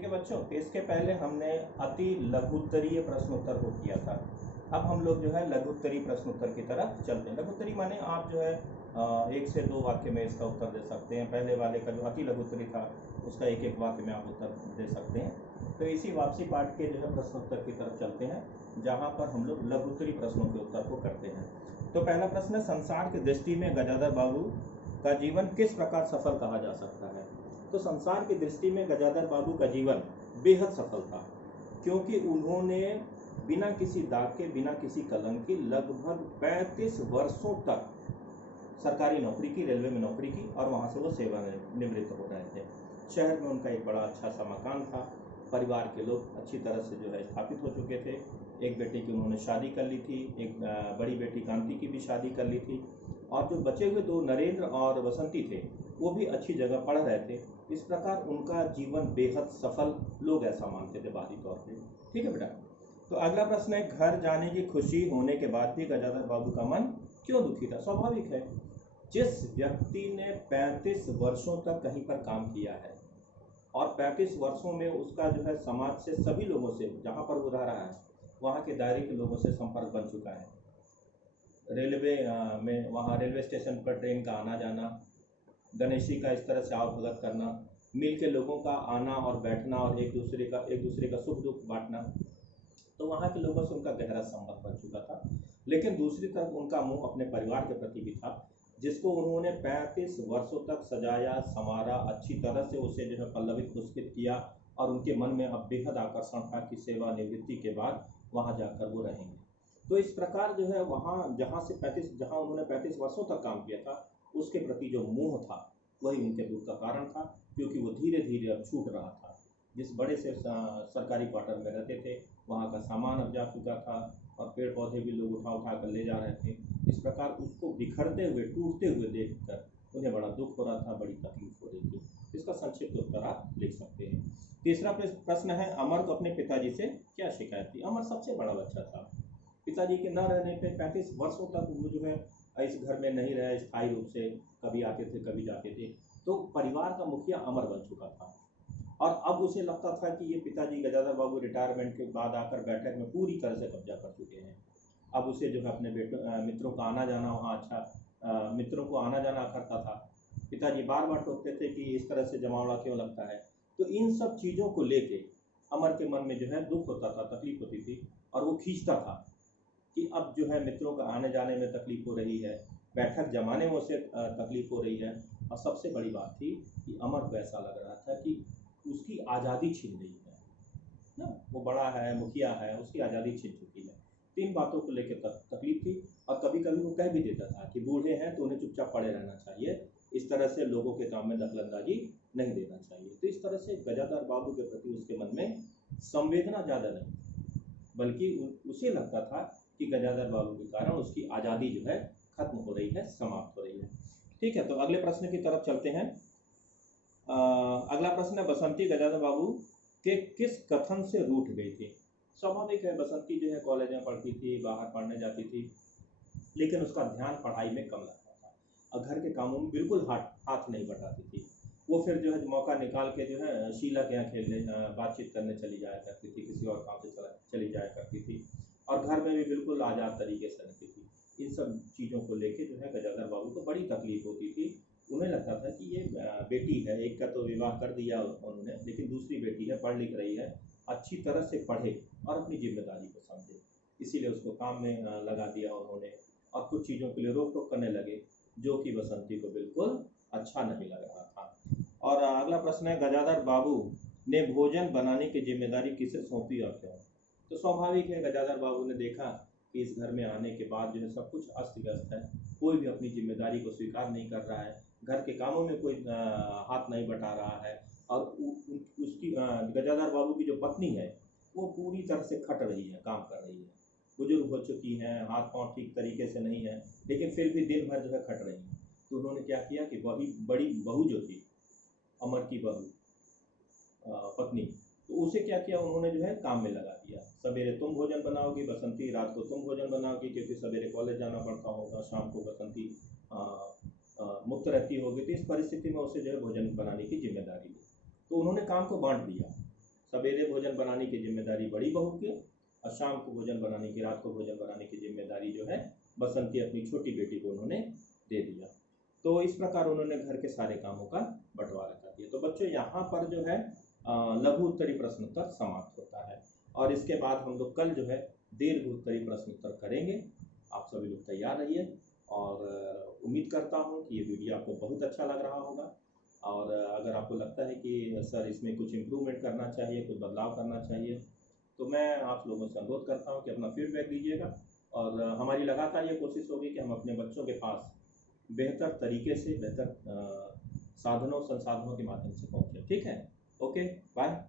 ठीक है बच्चों, तो इसके पहले हमने अति लघुत्तरीय प्रश्नोत्तर को किया था। अब हम लोग जो है लघुत्तरीय प्रश्नोत्तर की तरफ चलते हैं। लघुत्तरीय माने आप जो है 1 से 2 वाक्य में इसका उत्तर दे सकते हैं। पहले वाले का जो अति लघुत्तरीय था उसका एक एक वाक्य में आप उत्तर दे सकते हैं। तो इसी वापसी पाठ के जो है प्रश्नोत्तर की तरफ चलते हैं, जहाँ पर हम लोग लघुत्तरीय प्रश्नों के उत्तर को करते हैं। तो पहला प्रश्न है, संसार की दृष्टि में गजाधर बाबू का जीवन किस प्रकार सफल कहा जा सकता है। तो संसार की दृष्टि में गजाधर बाबू का जीवन बेहद सफल था, क्योंकि उन्होंने बिना किसी दाग के, बिना किसी कलंक की लगभग 35 वर्षों तक सरकारी नौकरी की, रेलवे में नौकरी की और वहाँ से वो सेवानिवृत्त हो रहे थे। शहर में उनका एक बड़ा अच्छा सा मकान था, परिवार के लोग अच्छी तरह से जो है स्थापित हो चुके थे। एक बेटे की उन्होंने शादी कर ली थी, एक बड़ी बेटी कांति की भी शादी कर ली थी, और जो बचे हुए 2 नरेंद्र और बसंती थे वो भी अच्छी जगह पढ़ रहे थे। इस प्रकार उनका जीवन बेहद सफल, लोग ऐसा मानते थे बाहरी तौर पे। ठीक है बेटा। तो अगला प्रश्न है, घर जाने की खुशी होने के बाद भी गजाधर बाबू का मन क्यों दुखी था। स्वाभाविक है, जिस व्यक्ति ने 35 वर्षों तक कहीं पर काम किया है और 35 वर्षों में उसका जो है समाज से, सभी लोगों से, जहाँ पर वो रह रहा है वहाँ के दायरे के लोगों से संपर्क बन चुका है। रेलवे में, वहाँ रेलवे स्टेशन पर ट्रेन का आना जाना, गणेशी का इस तरह से आवभगत करना, मिल के लोगों का आना और बैठना और एक दूसरे का सुख दुख बांटना, तो वहाँ के लोगों से उनका गहरा संबंध बन चुका था। लेकिन दूसरी तरफ उनका मुंह अपने परिवार के प्रति भी था, जिसको उन्होंने 35 वर्षों तक सजाया, संवारा, अच्छी तरह से उसे जो है पल्लवित पुष्पित किया, और उनके मन में अब बेहद आकर्षण था कि सेवानिवृत्ति के बाद वहाँ जाकर वो रहेंगे। तो इस प्रकार जो है वहाँ जहाँ उन्होंने 35 वर्षों तक काम किया था, उसके प्रति जो मोह था वही उनके दुख का कारण था, क्योंकि वो धीरे धीरे अब छूट रहा था। जिस बड़े से सरकारी क्वार्टर में रहते थे वहाँ का सामान अब जा चुका था, और पेड़ पौधे भी लोग उठा कर ले जा रहे थे। इस प्रकार उसको बिखरते हुए, टूटते हुए देखकर उन्हें बड़ा दुख हो रहा था, बड़ी तकलीफ हो रही थी। इसका संक्षिप्त उत्तर आप लिख सकते हैं। तीसरा प्रश्न है, अमर को अपने पिताजी से क्या शिकायत थी। अमर सबसे बड़ा बच्चा था। पिताजी के न रहने पे 35 वर्षों तक वो जो है इस घर में नहीं रहे स्थायी रूप से, कभी आते थे कभी जाते थे। तो परिवार का मुखिया अमर बन चुका था, और अब उसे लगता था कि ये पिताजी गजाधर बाबू रिटायरमेंट के बाद आकर बैठक में पूरी तरह से कब्जा कर चुके हैं। अब उसे जो है अपने मित्रों का आना जाना, वहाँ अच्छा मित्रों को आना जाना करता था। पिताजी बार बार टोकते थे कि इस तरह से जमावड़ा क्यों लगता है। तो इन सब चीज़ों को लेके अमर के मन में जो है दुख होता था, तकलीफ होती थी, और वो खींचता था कि अब जो है मित्रों का आने जाने में तकलीफ हो रही है, बैठक जमाने में उसे तकलीफ हो रही है, और सबसे बड़ी बात थी कि अमर को ऐसा लग रहा था कि उसकी आज़ादी छीन रही है ना। वो बड़ा है, मुखिया है, उसकी आज़ादी छीन चुकी है। 3 बातों को लेकर तकलीफ थी, और कभी कभी वो कह भी देता था कि बूढ़े हैं तो उन्हें चुपचाप पड़े रहना चाहिए, इस तरह से लोगों के काम में दखलंदाजी नहीं देना चाहिए। तो इस तरह से गजाधर बाबू के प्रति उसके मन में संवेदना ज़्यादा नहीं थी, बल्कि उसे लगता था कि गजाधर बाबू के कारण उसकी आज़ादी जो है खत्म हो रही है, समाप्त हो रही है। ठीक है, तो अगले प्रश्न की तरफ चलते हैं। अगला प्रश्न है, बसंती गजाधर बाबू के किस कथन से रूठ गई थी। स्वाभाविक है, बसंती जो है कॉलेज में पढ़ती थी, बाहर पढ़ने जाती थी, लेकिन उसका ध्यान पढ़ाई में कम लगता था, और घर के कामों में बिल्कुल हाथ नहीं बटाती थी। वो फिर जो है मौका निकाल के जो है शीला के यहाँ खेलने, बातचीत करने चली जाया करती थी, किसी और काम से चली जाया करती थी, और घर में भी बिल्कुल आज़ाद तरीके से रहती थी। इन सब चीज़ों को लेके जो है गजाधर बाबू को बड़ी तकलीफ होती थी। उन्हें लगता था कि ये बेटी है, एक का तो विवाह कर दिया उन्होंने, लेकिन दूसरी बेटी है, पढ़ लिख रही है, अच्छी तरह से पढ़े और अपनी जिम्मेदारी को समझे, इसीलिए उसको काम में लगा दिया उन्होंने, और कुछ चीज़ों के लिए रोक टोक करने लगे, जो कि बसंती को बिल्कुल अच्छा नहीं लग रहा था। और अगला प्रश्न है, गजाधर बाबू ने भोजन बनाने की जिम्मेदारी किसे सौंपी और क्यों। तो स्वाभाविक है, गजाधर बाबू ने देखा कि इस घर में आने के बाद जो है सब कुछ अस्त व्यस्त है, कोई भी अपनी जिम्मेदारी को स्वीकार नहीं कर रहा है, घर के कामों में कोई हाथ नहीं बटा रहा है, और उसकी गजाधर बाबू की जो पत्नी है वो पूरी तरह से खट रही है, काम कर रही है, बुजुर्ग हो चुकी हैं, हाथ पांव ठीक तरीके से नहीं है, लेकिन फिर भी दिन भर जो है खट रही है। तो उन्होंने क्या किया कि वही बड़ी बहू जो थी, अमर की बहू, पत्नी, तो उसे क्या किया, उन्होंने जो है काम में लगा दिया। सवेरे तुम भोजन बनाओगी बसंती, रात को तुम भोजन बनाओगी, क्योंकि सवेरे कॉलेज जाना पड़ता होगा, शाम को बसंती मुक्त रहती होगी। तो इस परिस्थिति में उसे जो है भोजन बनाने की जिम्मेदारी दी। तो उन्होंने काम को बांट दिया, सवेरे भोजन बनाने की जिम्मेदारी बड़ी बहू की और शाम को भोजन बनाने की, रात को भोजन बनाने की जिम्मेदारी जो है बसंती अपनी छोटी बेटी को उन्होंने दे दिया। तो इस प्रकार उन्होंने घर के सारे कामों का बंटवारा कर दिया। तो बच्चों यहाँ पर जो है लघु उत्तरी प्रश्न उत्तर समाप्त होता है और इसके बाद हम लोग कल जो है दीर्घ उत्तरी प्रश्न उत्तर करेंगे। आप सभी लोग तैयार रहिए और उम्मीद करता हूँ कि ये वीडियो आपको बहुत अच्छा लग रहा होगा और अगर आपको लगता है कि सर इसमें कुछ इम्प्रूवमेंट करना चाहिए, कुछ बदलाव करना चाहिए, तो मैं आप लोगों से अनुरोध करता हूँ कि अपना फीडबैक दीजिएगा और हमारी लगातार ये कोशिश होगी कि हम अपने बच्चों के पास बेहतर तरीके से, बेहतर साधनों संसाधनों के माध्यम से पहुँचे। ठीक है, ओके, बाय।